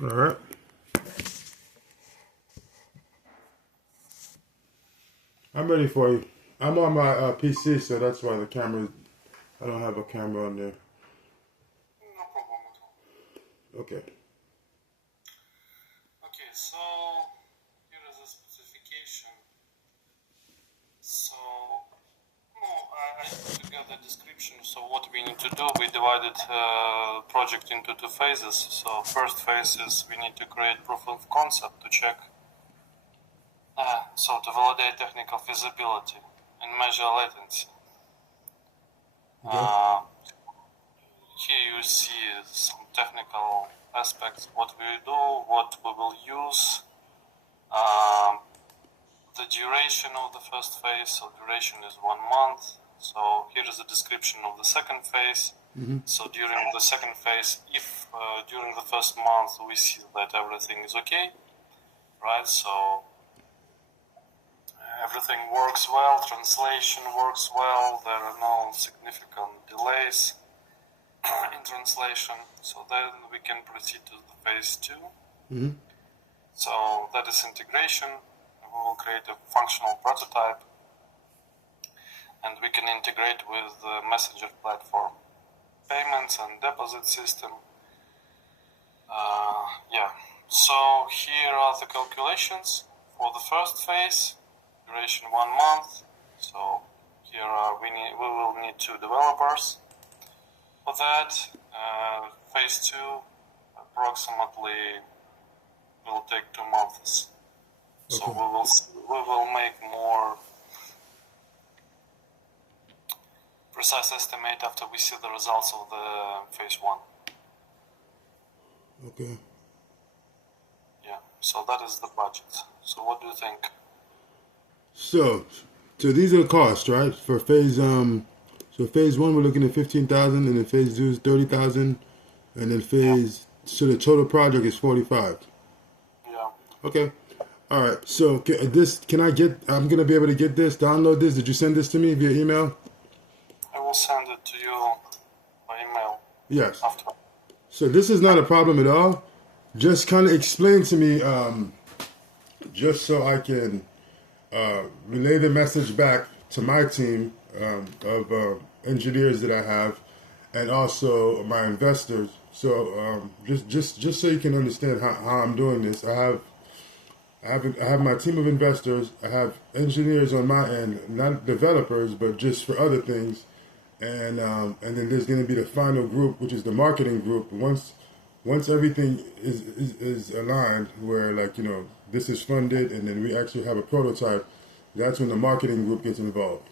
All right. I'm ready for you. I'm on my PC, so that's why the camera. I don't have a camera on there. No problem at all. Okay. Okay, so here is a specification. So, no, I put together a description. So what we need to do, we divided project into two phases. So first phase is we need to create proof of concept to check, so to validate technical feasibility and measure latency. Okay. Here you see some technical aspects, what we do, what we will use, the duration of the first phase. So duration is 1 month. So here is a description of the second phase. So during the second phase, if during the first month we see that everything is okay, right? So everything works well, translation works well, there are no significant delays in translation, so then we can proceed to the phase 2. So that is integration. We will create a functional prototype and we can integrate with the messenger platform, payments and deposit system. Yeah, so here are the calculations for the first phase, duration 1 month. So here we will need 2 developers. For that, phase 2 approximately will take 2 months. So we will make more precise estimate after we see the results of the phase 1. Okay. Yeah, so that is the budget. So what do you think? So these are the costs, right? For so phase one we're looking at 15,000, and then phase two is 30,000, and then so the total project is 45. Yeah. Okay. All right. So I'm gonna be able to get this, download this. Did you send this to me via email? I will send it to you by email Yes. after. So this is not a problem at all. Just kind of explain to me, just so I can relay the message back to my team of engineers that I have, and also my investors. So just so you can understand how I'm doing this, I have my team of investors. I have engineers on my end, not developers, but just for other things. And then there's going to be the final group, which is the marketing group. Once everything is aligned, where this is funded, and then we actually have a prototype, that's when the marketing group gets involved.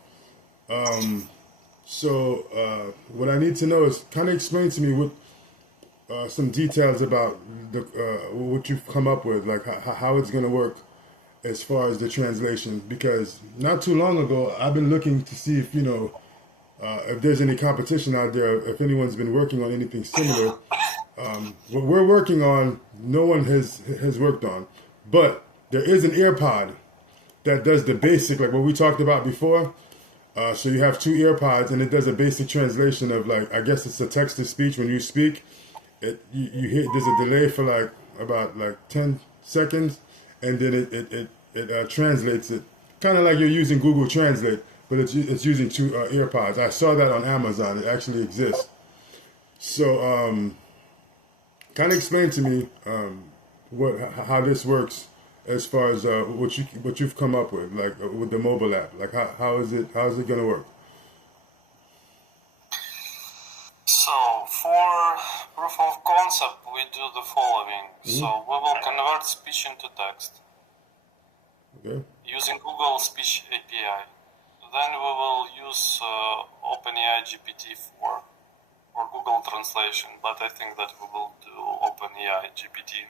So what I need to know is kind of explain to me what some details about what you've come up with, like how it's going to work as far as the translation. Because not too long ago, I've been looking to see if there's any competition out there, if anyone's been working on anything similar. What we're working on, no one has worked on, but there is an AirPod that does the basic, like what we talked about before. So you have 2 AirPods, and it does a basic translation of, like, I guess it's a text to speech. When you speak, you hit, there's a delay for about 10 seconds, and then it translates it, kind of like you're using Google Translate, but it's using 2 AirPods. I saw that on Amazon. It actually exists. So kind of explain to me how this works as far as what you've come up with, like with the mobile app. Like how is it going to work? So for proof of concept, we do the following. So we will convert speech into text. Okay. Using Google Speech API. Then we will use OpenAI GPT-4 or Google Translation, but I think that we will do OpenAI GPT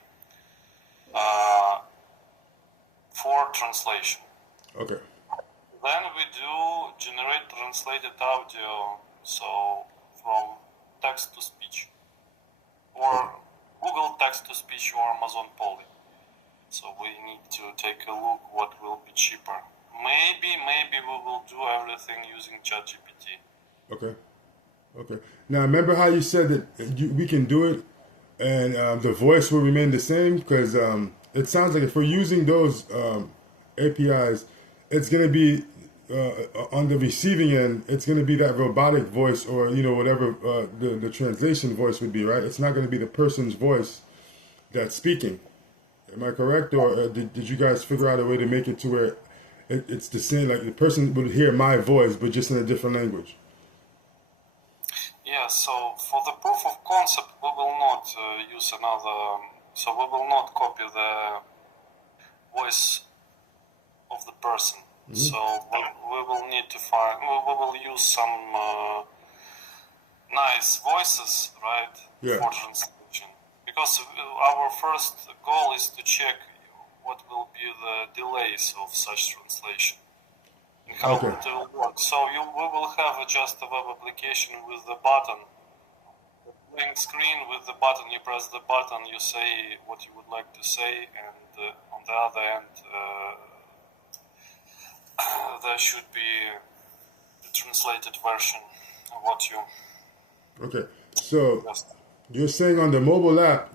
for translation. Okay. Then we do generate translated audio, so from text to speech, or Google text to speech or Amazon Poly. So we need to take a look what will be cheaper. Maybe we will do everything using ChatGPT. Okay. Now remember how you said that we can do it and the voice will remain the same because it sounds like if we're using those APIs, it's going to be on the receiving end. It's going to be that robotic voice, or whatever the translation voice would be, right? It's not going to be the person's voice that's speaking. Am I correct, or did you guys figure out a way to make it to where it's the same? Like the person would hear my voice, but just in a different language. Yeah, so for the proof of concept, we will not use another, so we will not copy the voice of the person. So we will need to find, we will use some nice voices, right, Yeah. for translation. Because our first goal is to check what will be the delays of such translation. How Okay. it will work. So we will have just a web application with the button, blank screen with the button. You press the button, you say what you would like to say, and on the other end, there should be the translated version of what you. Okay. So Just. you're saying on the mobile app,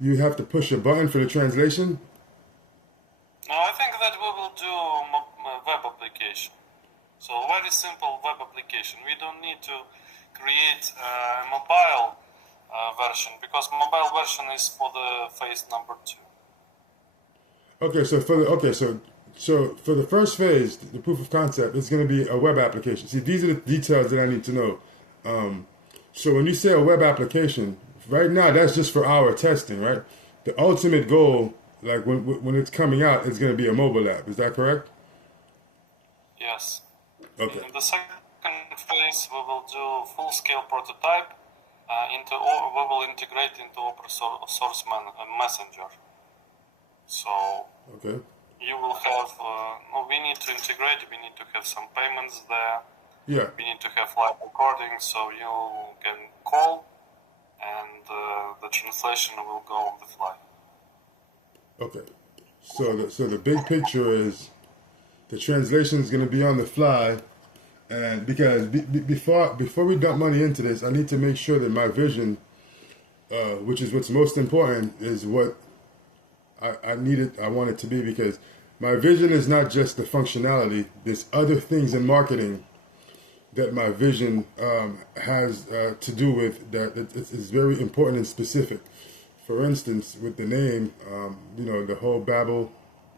you have to push a button for the translation? No, I think that we will do web application. So very simple web application. We don't need to create a mobile version because mobile version is for the phase number 2. Okay, so for the first phase, the proof of concept, it's going to be a web application. See, these are the details that I need to know. So when you say a web application, right now that's just for our testing, right? The ultimate goal, like when it's coming out, is going to be a mobile app. Is that correct? Yes. Okay. In the second phase, we will do full-scale prototype. We will integrate into open source messenger. So Okay. you will have. We need to integrate. We need to have some payments there. Yeah. We need to have live recording, so you can call, and the translation will go on the fly. Okay. So the big picture is the translation is going to be on the fly, and because before we dump money into this, I need to make sure that my vision, which is what's most important, is what I want it to be, because my vision is not just the functionality. There's other things in marketing that my vision has to do with that. It's very important and specific. For instance, with the name, the whole Babel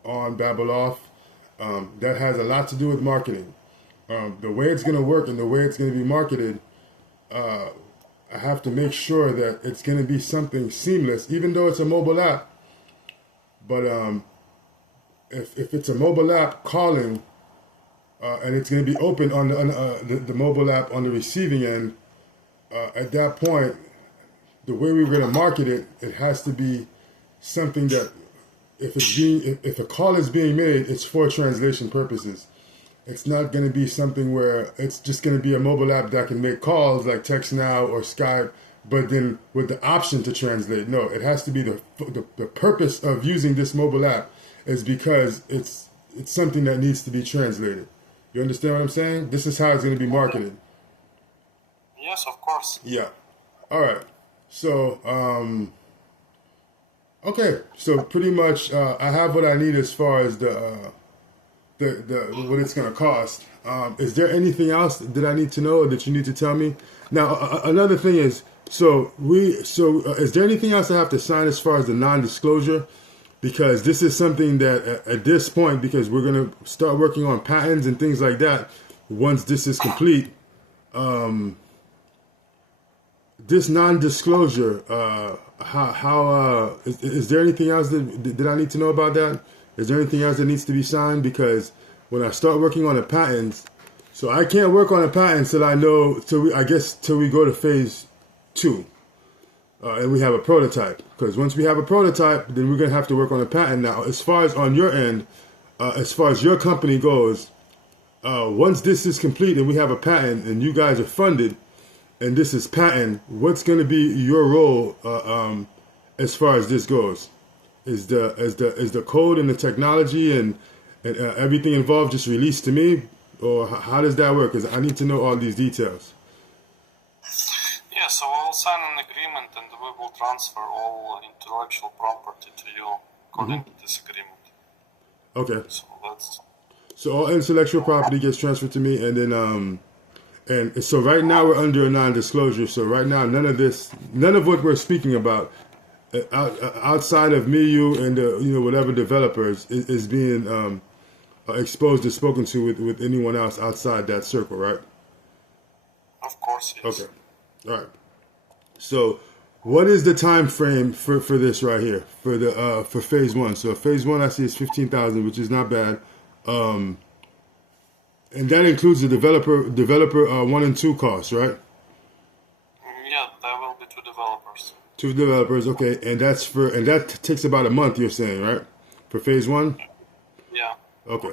on, Babel off, that has a lot to do with marketing. The way it's going to work and the way it's going to be marketed, I have to make sure that it's going to be something seamless, even though it's a mobile app. But if it's a mobile app calling, and it's going to be open on the mobile app on the receiving end, at that point, the way we're going to market it, it has to be something that if a call is being made, it's for translation purposes. It's not going to be something where it's just going to be a mobile app that can make calls like Text Now or Skype, but then with the option to translate. No, it has to be the purpose of using this mobile app is because it's something that needs to be translated. You understand what I'm saying? This is how it's going to be marketed. Yes, of course. Yeah. All right. So, okay. So pretty much, I have what I need as far as the what it's going to cost. Is there anything else that I need to know or that you need to tell me? Now, another thing is, is there anything else I have to sign as far as the non-disclosure? Because this is something that at this point, because we're going to start working on patents and things like that, once this is complete, this non-disclosure, is there anything else that I need to know about that? Is there anything else that needs to be signed? Because when I start working on the patents, so I can't work on the patents till we go to phase 2. And we have a prototype, because once we have a prototype, then we're going to have to work on a patent. Now, as far as on your end, as far as your company goes, once this is complete and we have a patent and you guys are funded and this is patent, what's going to be your role as far as this goes? Is the code and the technology and everything involved just released to me, or how does that work? Because I need to know all these details. Yeah, Yeah, so we will sign an agreement and we will transfer all intellectual property to you according to this agreement. Okay. So that's So all intellectual property gets transferred to me, and then and so right now we're under a non-disclosure. So right now, none of what we're speaking about, outside of me, you, and whatever developers is being exposed or spoken to with anyone else outside that circle, right? of course yes. Okay. All right. So, what is the time frame for this right here for phase one? So phase one, I see is 15,000, which is not bad, and that includes the developer 1 and 2 costs, right? Yeah, there will be 2 developers. 2 developers, okay, and that takes about a month. You're saying, right, for phase one? Yeah. Okay,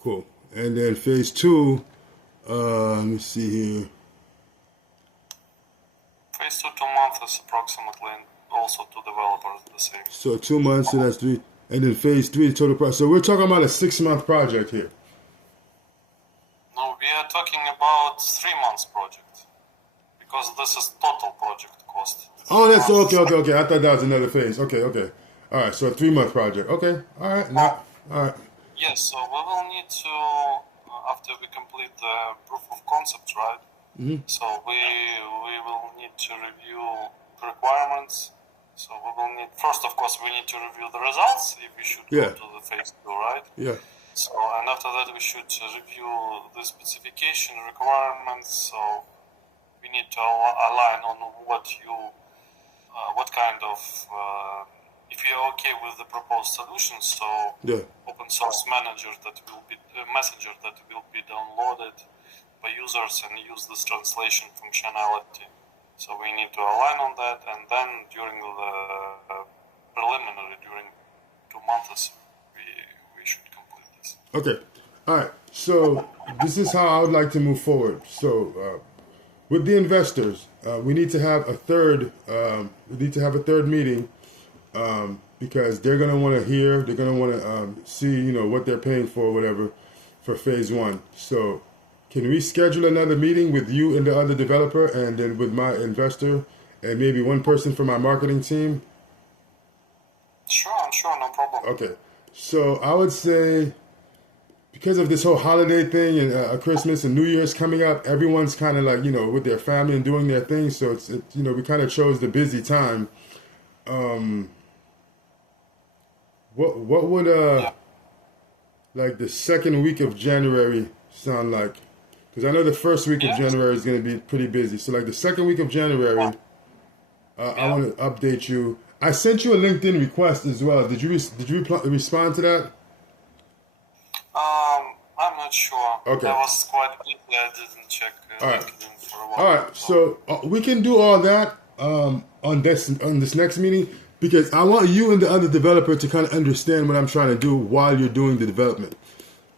cool. And then phase two, let me see here. Phase 2 months is approximately, and also 2 developers the same. So 2 months, so that's 3. And then phase 3 total price. So we're talking about a 6-month project here. No, we are talking about 3 months project because this is total project cost. Oh, that's okay. I thought that was another phase. Okay. All right, so a 3-month project. Okay, all right, all right. Yes, so we will need to, after we complete the proof of concept, right? So we will need to review requirements. So we will need, first of course, we need to review the results if we should go to the phase 2, right? Yeah. So, and after that we should review the specification requirements. So we need to align on what kind of, if you're okay with the proposed solutions, so open source messenger that will be downloaded by users and use this translation functionality. So we need to align on that, and then during the during 2 months, we should complete this. Okay, all right. So this is how I would like to move forward. So with the investors, we need to have a third. We need to have a third meeting because they're gonna want to hear. They're gonna want to see, what they're paying for, whatever, for phase one. So, can we schedule another meeting with you and the other developer, and then with my investor, and maybe one person from my marketing team? Sure, no problem. Okay, so I would say, because of this whole holiday thing and Christmas and New Year's coming up, everyone's kind of like, with their family and doing their thing. So it's we kind of chose the busy time. What would like the second week of January sound like? Because I know the first week of January is going to be pretty busy. So like the second week of January, I want to update you. I sent you a LinkedIn request as well. Did you respond to that? I'm not sure. Okay. I was quite busy. I didn't check LinkedIn for a while. All right. So we can do all that on this next meeting, because I want you and the other developer to kind of understand what I'm trying to do while you're doing the development.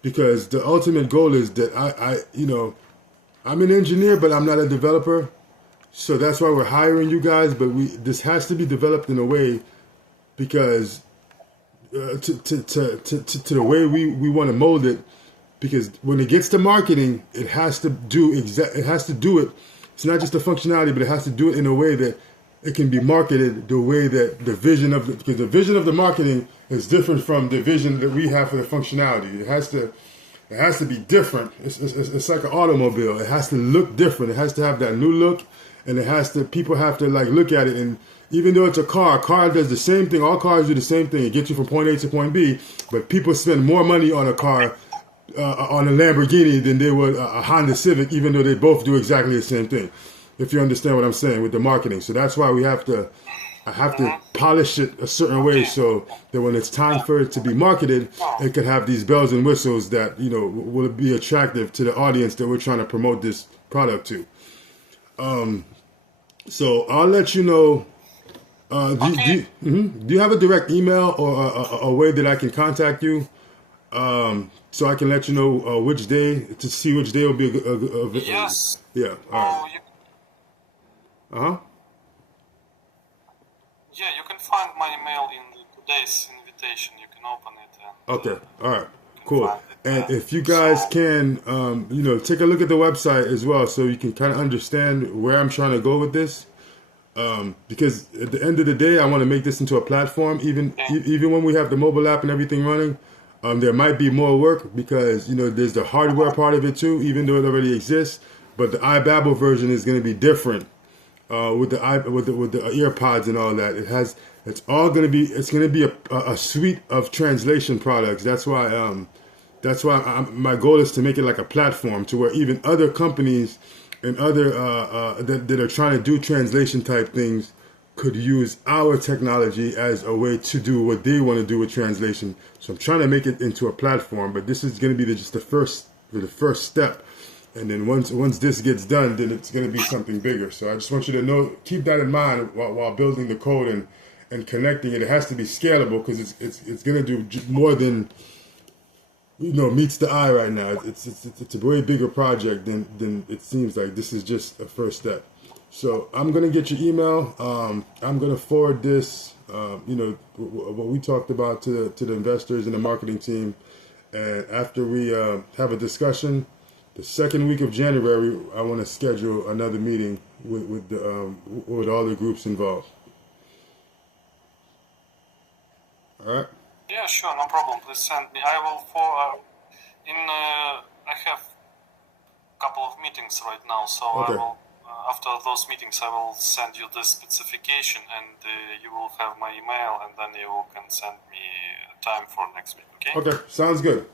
Because the ultimate goal is that I'm an engineer, but I'm not a developer. So that's why we're hiring you guys. But this has to be developed in a way, because to the way we want to mold it. Because when it gets to marketing, it has to do it. It's not just the functionality, but it has to do it in a way that it can be marketed the way that because the vision of the marketing is different from the vision that we have for the functionality. It has to be different. It's like an automobile. It has to look different. It has to have that new look, and people have to like look at it. And even though it's a car does the same thing. All cars do the same thing. It gets you from point A to point B. But people spend more money on a car, on a Lamborghini, than they would a Honda Civic, even though they both do exactly the same thing. If you understand what I'm saying with the marketing. So that's why I have to polish it a certain way, so that when it's time for it to be marketed, it can have these bells and whistles that, will be attractive to the audience that we're trying to promote this product to. So I'll let you know. Do you have a direct email or a way that I can contact you? So I can let you know which day, to see which day will be a yes. Yeah. All right. Yeah, you can find my email in today's invitation. You can open it. Okay. All right. Cool. find it And there. if you guys So, can, take a look at the website as well, so you can kind of understand where I'm trying to go with this. Because at the end of the day, I want to make this into a platform. okay. Even when we have the mobile app and everything running, there might be more work because there's the hardware part of it too, even though it already exists. But the iBabel version is going to be different with the with the earpods and all that. It's going to be a suite of translation products. My goal is to make it like a platform to where even other companies and other that are trying to do translation type things could use our technology as a way to do what they want to do with translation. So I'm trying to make it into a platform, but this is going to be just the first step. And then once this gets done, then it's going to be something bigger. So I just want you to keep that in mind while building the code and connecting it. It has to be scalable because it's going to do more than meets the eye right now. It's a way bigger project than it seems like. This is just a first step. So I'm gonna get your email. I'm gonna forward this, what we talked about to the investors and the marketing team. And after we have a discussion, the second week of January, I want to schedule another meeting with all the groups involved. All right. Yeah, sure, no problem. Please send me. I will I have a couple of meetings right now, so Okay. I will. After those meetings, I will send you this specification, and you will have my email, and then you can send me time for next week. Okay? Okay. Sounds good.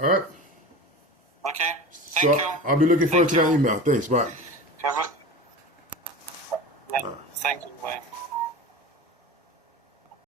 All right. Okay. So Thank you. I'll be looking forward Thank to that you. email. Thanks. Bye. Thank you. Bye.